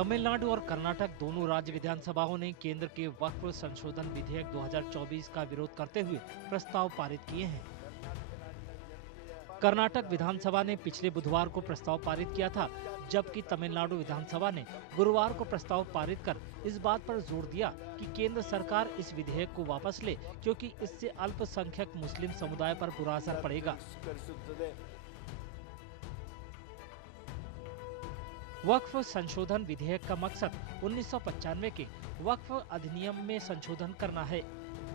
तमिलनाडु और कर्नाटक दोनों राज्य विधानसभाओं ने केंद्र के वक्फ संशोधन विधेयक 2024 का विरोध करते हुए प्रस्ताव पारित किए हैं। कर्नाटक विधानसभा ने पिछले बुधवार को प्रस्ताव पारित किया था, जबकि तमिलनाडु विधानसभा ने गुरुवार को प्रस्ताव पारित कर इस बात पर जोर दिया कि केंद्र सरकार इस विधेयक को वापस ले, क्योंकि इससे अल्पसंख्यक मुस्लिम समुदाय पर बुरा असर पड़ेगा। वक्फ संशोधन विधेयक का मकसद 1995 के वक्फ अधिनियम में संशोधन करना है।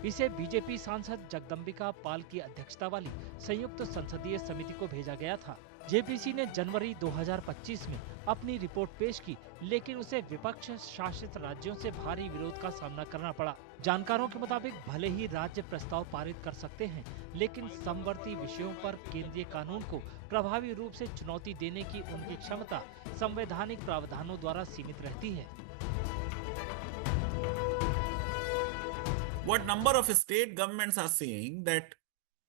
इसे बीजेपी सांसद जगदम्बिका पाल की अध्यक्षता वाली संयुक्त संसदीय समिति को भेजा गया था। जेपीसी ने जनवरी 2025 में अपनी रिपोर्ट पेश की, लेकिन उसे विपक्ष शासित राज्यों से भारी विरोध का सामना करना पड़ा। जानकारों के मुताबिक भले ही राज्य प्रस्ताव पारित कर सकते हैं, लेकिन समवर्ती विषयों पर केंद्रीय कानून को प्रभावी रूप से चुनौती देने की उनकी क्षमता संवैधानिक प्रावधानों द्वारा सीमित रहती है। What number of state governments are saying that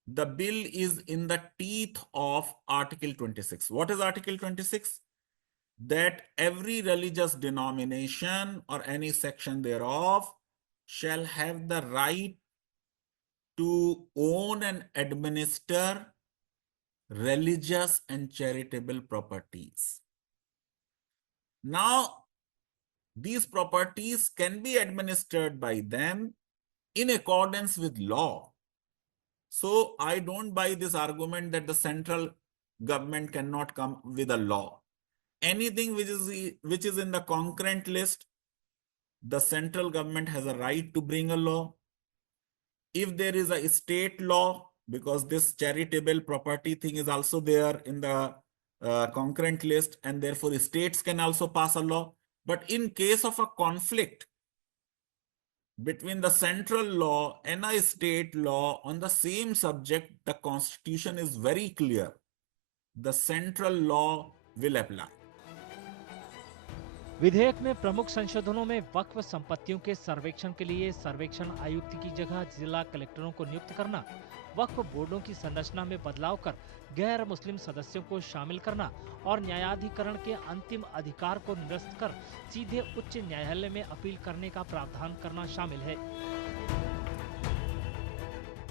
the bill is in the teeth of Article 26. What is Article 26? That every religious denomination or any section thereof shall have the right to own and administer religious and charitable properties. Now, these properties can be administered by them in accordance with law. So I don't buy this argument that the central government cannot come with a law. Anything which is in the concurrent list, the central government has a right to bring a law. If there is a state law, because this charitable property thing is also there in the concurrent list, and therefore states can also pass a law. But in case of a conflict between the central law and a state law on the same subject, the constitution is very clear. The central law will apply. विधेयक में प्रमुख संशोधनों में वक्फ संपत्तियों के सर्वेक्षण के लिए सर्वेक्षण आयुक्त की जगह जिला कलेक्टरों को नियुक्त करना, वक्फ बोर्डों की संरचना में बदलाव कर गैर मुस्लिम सदस्यों को शामिल करना और न्यायाधिकरण के अंतिम अधिकार को निरस्त कर सीधे उच्च न्यायालय में अपील करने का प्रावधान करना शामिल है।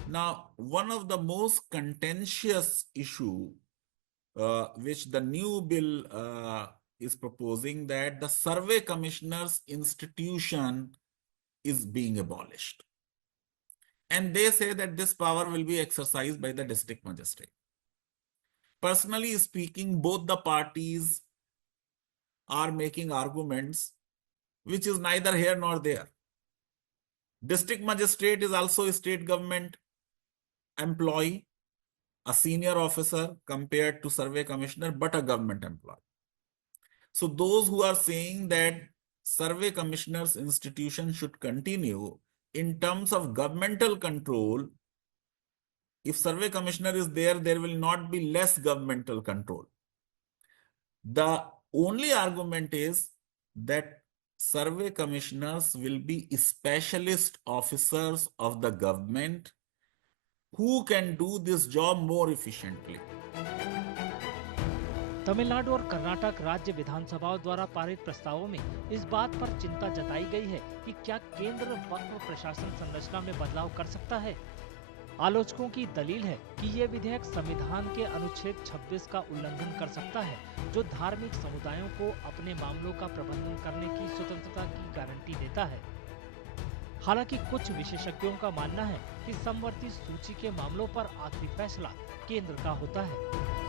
Now, one of the most contentious issue which the new bill is proposing, that the survey commissioners institution is being abolished. And they say that this power will be exercised by the district magistrate. Personally speaking, both the parties are making arguments which is neither here nor there. District magistrate is also a state government employee, a senior officer compared to survey commissioner, but a government employee. So those who are saying that survey commissioners institution should continue in terms of governmental control, if survey commissioner is there, there will not be less governmental control. The only argument is that survey commissioners will be specialist officers of the government who can do this job more efficiently. Tamil Nadu और कर्नाटक राज्य विधानसभाओं द्वारा पारित प्रस्तावों में इस बात पर चिंता जताई गई है कि क्या केंद्र वक्फ प्रशासन संरचना में बदलाव कर सकता है। आलोचकों की दलील है कि ये विधेयक संविधान के अनुच्छेद 26 का उल्लंघन कर सकता है, जो धार्मिक समुदायों को अपने मामलों का प्रबंधन करने की स्वतंत्रता की गारंटी देता है। हालांकि कुछ विशेषज्ञों का मानना है कि समवर्ती सूची के मामलों पर आखिरी फैसला केंद्र का होता है।